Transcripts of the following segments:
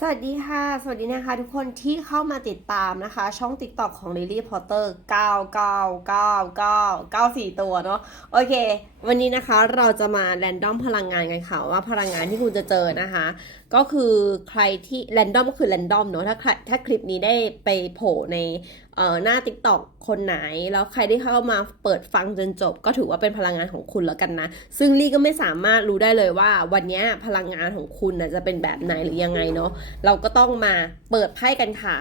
สวัสดีค่ะ สวัสดีนะคะ ทุกคนที่เข้ามาติดตามนะคะ ช่อง TikTok ของ Lily Potter 9 9 9 9 9 4 ตัวเนาะโอเค วันนี้นะคะเราจะมาแรนดอมพลังงานกันค่ะว่าพลังงานที่คุณจะเจอนะคะก็คือใครที่แรนดอมก็คือแรนดอมเนาะถ้าใครถ้าคลิปนี้ได้ไปโผล่ในเอ่อหน้า TikTok คนไหน แล้วใครได้เข้ามาเปิดฟังจนจบ ก็ถือว่าเป็นพลังงานของคุณแล้วกันนะ ซึ่งลี่ก็ไม่สามารถรู้ได้เลยว่า วันนี้พลังงานของคุณนะจะเป็นแบบไหนหรือยังไงเนาะเราก็ต้องมาเปิดไพ่กันค่ะ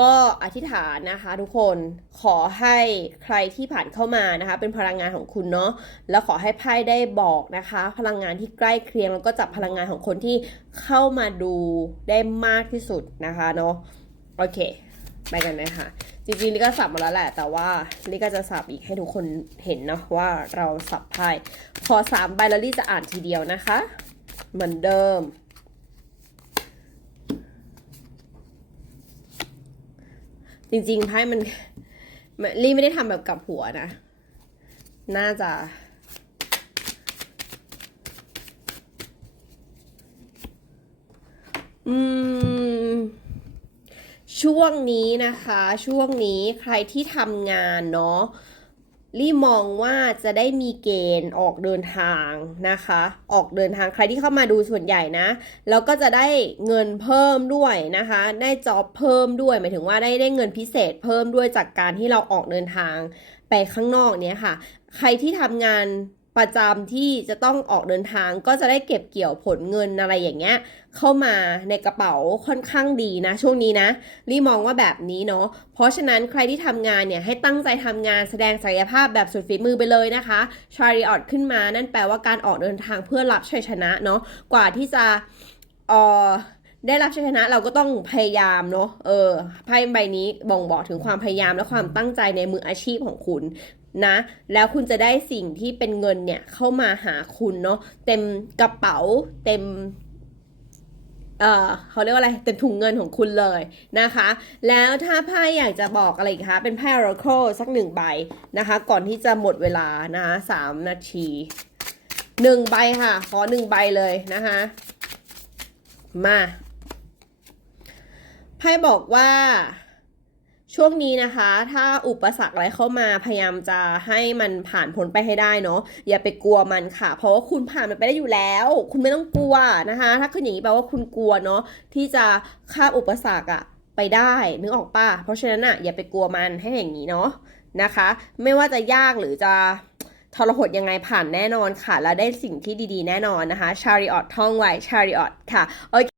ก็อธิษฐานนะคะทุกคนขอให้ใครที่ผ่านเข้ามานะคะ เป็นพลังงานของคุณเนาะแล้วขอให้ไพ่ได้บอกนะคะ พลังงานที่ใกล้เคียงแล้วก็จับพลังงานของคนที่เข้ามาดูได้มากที่สุดนะคะเนาะโอเค ไปกันเลยค่ะจริงๆลิก็สับมาแล้วแหละ แต่ว่าลิก็จะสับอีกให้ทุกคนเห็นเนาะว่าเราสับไพ่พอสามใบแล้วลี่จะอ่านทีเดียวนะคะ เหมือนเดิม จริงๆไพ่มันลี่ไม่ได้ทำแบบกับหัวนะ น่าจะอืมช่วงนี้นะคะ ช่วงนี้ใครที่ทำงานเนาะ รี่มองว่าจะได้มีเกณฑ์ออกเดินทางนะคะ ออกเดินทางใครที่เข้ามาดูส่วนใหญ่นะ แล้วก็จะได้เงินเพิ่มด้วยนะคะ ได้จ็อบเพิ่มด้วย หมายถึงว่าได้ได้เงินพิเศษเพิ่มด้วยจากการที่เราออกเดินทางไปข้างนอกเนี้ยค่ะ ใครที่ทำงาน ประจำที่จะต้องออกเดินทางก็จะได้เก็บเกี่ยวผลเงินอะไรอย่างเงี้ยเข้ามาในกระเป๋าค่อนข้างดีนะ ช่วงนี้นะลี่มองว่าแบบนี้เนาะเพราะฉะนั้นใครที่ทำงานเนี่ยให้ตั้งใจทำงานแสดงศักยภาพแบบสุดฝีมือไปเลยนะคะชาริออตขึ้นมานั่นแปลว่าการออกเดินทางเพื่อรับชัยชนะเนาะกว่าที่จะเออ ได้รับชัยชนะเราก็ต้องพยายามเนาะ เออ ไพ่ใบนี้บ่งบอกถึงความพยายามและความตั้งใจในมืออาชีพของคุณนะ แล้วคุณจะได้สิ่งที่เป็นเงินเนี่ยเข้ามาหาคุณเนาะ เต็มกระเป๋า เต็ม เอ่อเขาเรียกว่าอะไร เต็มถุงเงินของคุณเลยนะคะ แล้วถ้าไพ่อยากจะบอกอะไรคะ เป็นไพ่ Oracle สักหนึ่งใบนะคะ ก่อนที่จะหมดเวลานะคะสามนาทีหนึ่งใบค่ะ ขอหนึ่งใบเลยนะคะ มา ไพ่บอกว่าช่วงนี้นะคะ ถ้าอุปสรรคอะไรเข้ามาพยายามจะให้มันผ่านพ้นไปให้ได้เนาะอย่าไปกลัวมันค่ะ เพราะว่าคุณผ่านมันไปได้อยู่แล้ว คุณไม่ต้องกลัวนะคะ ถ้าขึ้นอย่างนี้แปลว่าคุณกลัวเนาะที่จะข้ามอุปสรรคอะไปได้นึกออกป่ะเพราะฉะนั้นอะอย่าไปกลัวมันให้อย่างนี้เนาะนะคะ ไม่ว่าจะยากหรือจะทรหดยังไงผ่านแน่นอนค่ะ แล้วได้สิ่งที่ดีๆ แน่นอนนะคะชาริออตท่องไว้ชาริออตค่ะโอเค